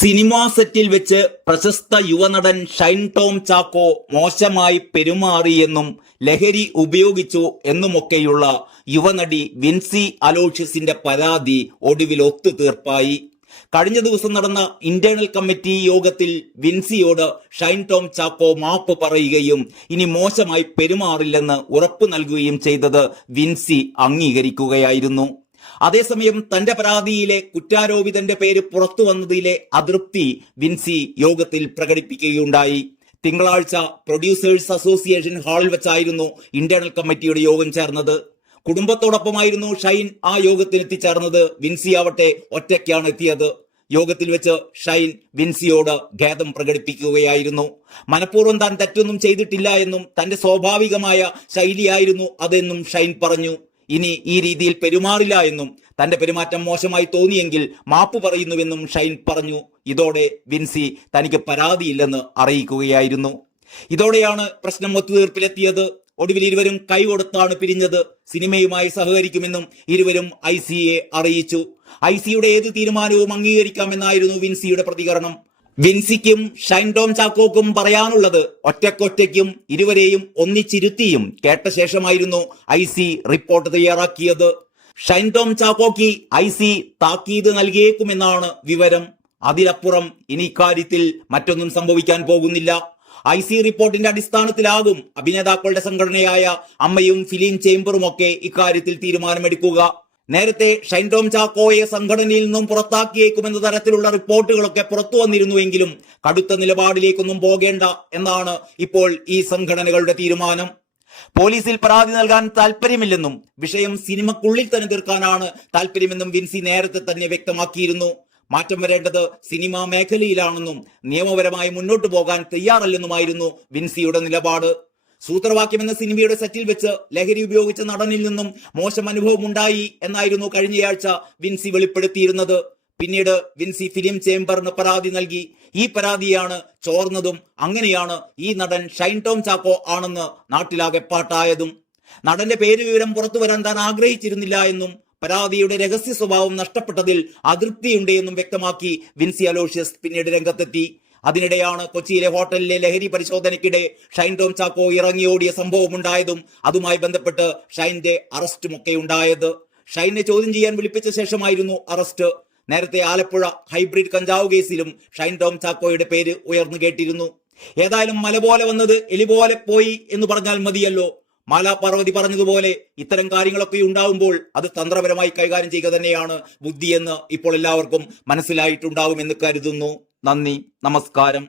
Cinema സെറ്റിൽ വെച്ച് പ്രശസ്ത യുവനടൻ ഷൈൻ ടോം ചാക്കോ മോശമായി പെരുമാറിയെന്നും ലഹരി ഉപയോഗിച്ചു എന്നുമൊക്കെയുള്ള യുവനടി വിൻസി അലോഷ്യസിന്റെ പരാതി ഒടുവിൽ ഒത്തുതീർപ്പായി. കഴിഞ്ഞ ദിവസം നടന്ന ഇന്റേണൽ കമ്മിറ്റി യോഗത്തിൽ വിൻസിയോട് ഷൈൻ ടോം ചാക്കോ മാപ്പ് പറയുകയും ഇനി മോശമായി പെരുമാറില്ലെന്ന് ഉറപ്പു നൽകുകയും ചെയ്തത് വിൻസി അംഗീകരിക്കുകയായിരുന്നു. അതേസമയം തന്റെ പരാതിയിലെ കുറ്റാരോപിതന്റെ പേര് പുറത്തു വന്നതിലെ അതൃപ്തി വിൻസി യോഗത്തിൽ പ്രകടിപ്പിക്കുകയുണ്ടായി. തിങ്കളാഴ്ച പ്രൊഡ്യൂസേഴ്സ് അസോസിയേഷൻ ഹാളിൽ വെച്ചായിരുന്നു ഇന്റേണൽ കമ്മിറ്റിയുടെ യോഗം ചേർന്നത്. കുടുംബത്തോടൊപ്പമായിരുന്നു ഷൈൻ ആ യോഗത്തിന് എത്തിച്ചേർന്നത്. വിൻസി ആവട്ടെ ഒറ്റയ്ക്കാണ് എത്തിയത്. യോഗത്തിൽ വെച്ച് ഷൈൻ വിൻസിയോട് ഖേദം പ്രകടിപ്പിക്കുകയായിരുന്നു. മനഃപൂർവ്വം താൻ തെറ്റൊന്നും ചെയ്തിട്ടില്ല എന്നും തന്റെ സ്വാഭാവികമായ ശൈലിയായിരുന്നു അതെന്നും ഷൈൻ പറഞ്ഞു. ഇനി ഈ രീതിയിൽ പെരുമാറില്ല എന്നും തന്റെ പെരുമാറ്റം മോശമായി തോന്നിയെങ്കിൽ മാപ്പ് പറയുന്നുവെന്നും ഷൈൻ പറഞ്ഞു. ഇതോടെ വിൻസി തനിക്ക് പരാതിയില്ലെന്ന് അറിയിക്കുകയായിരുന്നു. ഇതോടെയാണ് പ്രശ്നം ഒത്തുതീർപ്പിലെത്തിയത്. ഒടുവിൽ ഇരുവരും കൈകൊടുത്താണ് പിരിഞ്ഞത്. സിനിമയുമായി സഹകരിക്കുമെന്നും ഇരുവരും ICയെ അറിയിച്ചു. ICയുടെ ഏത് തീരുമാനവും അംഗീകരിക്കാമെന്നായിരുന്നു വിൻസിയുടെ പ്രതികരണം. വിൻസിക്കും ഷൈൻ ടോം ചാക്കോക്കും പറയാനുള്ളത് ഒറ്റക്കൊറ്റയ്ക്കും ഇരുവരെയും ഒന്നിച്ചിരുത്തിയും കേട്ട ശേഷമായിരുന്നു IC റിപ്പോർട്ട് തയ്യാറാക്കിയത്. ഷൈൻ ടോം ചാക്കോക്ക് IC താക്കീത് നൽകിയേക്കുമെന്നാണ് വിവരം. അതിലപ്പുറം ഇനി ഇക്കാര്യത്തിൽ മറ്റൊന്നും സംഭവിക്കാൻ പോകുന്നില്ല. IC റിപ്പോർട്ടിന്റെ അടിസ്ഥാനത്തിലാകും അഭിനേതാക്കളുടെ സംഘടനയായ അമ്മയും ഫിലിം ചേംബറും ഒക്കെ ഇക്കാര്യത്തിൽ തീരുമാനമെടുക്കുക. നേരത്തെ ഷൈൻ ടോം ചാക്കോയെ സംഘടനയിൽ നിന്നും പുറത്താക്കിയേക്കുമെന്ന തരത്തിലുള്ള റിപ്പോർട്ടുകളൊക്കെ പുറത്തു വന്നിരുന്നുവെങ്കിലും കടുത്ത നിലപാടിലേക്കൊന്നും പോകേണ്ട എന്നാണ് ഇപ്പോൾ ഈ സംഘടനകളുടെ തീരുമാനം. പോലീസിൽ പരാതി നൽകാൻ താല്പര്യമില്ലെന്നും വിഷയം സിനിമക്കുള്ളിൽ തന്നെ തീർക്കാനാണ് താല്പര്യമെന്നും വിൻസി നേരത്തെ തന്നെ വ്യക്തമാക്കിയിരുന്നു. മാറ്റം വരേണ്ടത് സിനിമാ മേഖലയിലാണെന്നും നിയമപരമായി മുന്നോട്ടു പോകാൻ തയ്യാറല്ലെന്നുമായിരുന്നു വിൻസിയുടെ നിലപാട്. സൂത്രവാക്യം എന്ന സിനിമയുടെ സെറ്റിൽ വെച്ച് ലഹരി ഉപയോഗിച്ച നടനിൽ നിന്നും മോശം അനുഭവം ഉണ്ടായി എന്നായിരുന്നു കഴിഞ്ഞയാഴ്ച വിൻസി വെളിപ്പെടുത്തിയിരുന്നത്. പിന്നീട് വിൻസി ഫിലിം ചേംബറിന് പരാതി നൽകി. ഈ പരാതിയാണ് ചോർന്നതും അങ്ങനെയാണ് ഈ നടൻ ഷൈൻ ടോം ചാക്കോ ആണെന്ന് നാട്ടിലാകെ പാട്ടായതും. നടന്റെ പേര് വിവരം പുറത്തു വരാൻ താൻ ആഗ്രഹിച്ചിരുന്നില്ല എന്നും പരാതിയുടെ രഹസ്യ സ്വഭാവം നഷ്ടപ്പെട്ടതിൽ അതൃപ്തിയുണ്ട് എന്നും വ്യക്തമാക്കി വിൻസി അലോഷ്യസ് പിന്നീട് രംഗത്തെത്തി. അതിനിടെയാണ് കൊച്ചിയിലെ ഹോട്ടലിലെ ലഹരി പരിശോധനയ്ക്കിടെ ഷൈൻ ടോം ചാക്കോ ഇറങ്ങിയോടിയ സംഭവം ഉണ്ടായതും അതുമായി ബന്ധപ്പെട്ട് ഷൈന്റെ അറസ്റ്റുമൊക്കെ ഉണ്ടായത്. ഷൈനെ ചോദ്യം ചെയ്യാൻ വിളിപ്പിച്ച ശേഷമായിരുന്നു അറസ്റ്റ്. നേരത്തെ ആലപ്പുഴ ഹൈബ്രിഡ് കഞ്ചാവ് കേസിലും ഷൈൻ ടോം ചാക്കോയുടെ പേര് ഉയർന്നു കേട്ടിരുന്നു. ഏതായാലും മല പോലെ വന്നത് എലി പോലെ പോയി എന്ന് പറഞ്ഞാൽ മതിയല്ലോ. മാലാ പാർവതി പറഞ്ഞതുപോലെ ഇത്തരം കാര്യങ്ങളൊക്കെ ഉണ്ടാവുമ്പോൾ അത് തന്ത്രപരമായി കൈകാര്യം ചെയ്യുക തന്നെയാണ് ബുദ്ധിയെന്ന് ഇപ്പോൾ എല്ലാവർക്കും മനസ്സിലായിട്ടുണ്ടാവുമെന്ന് കരുതുന്നു. നന്ദി, നമസ്കാരം.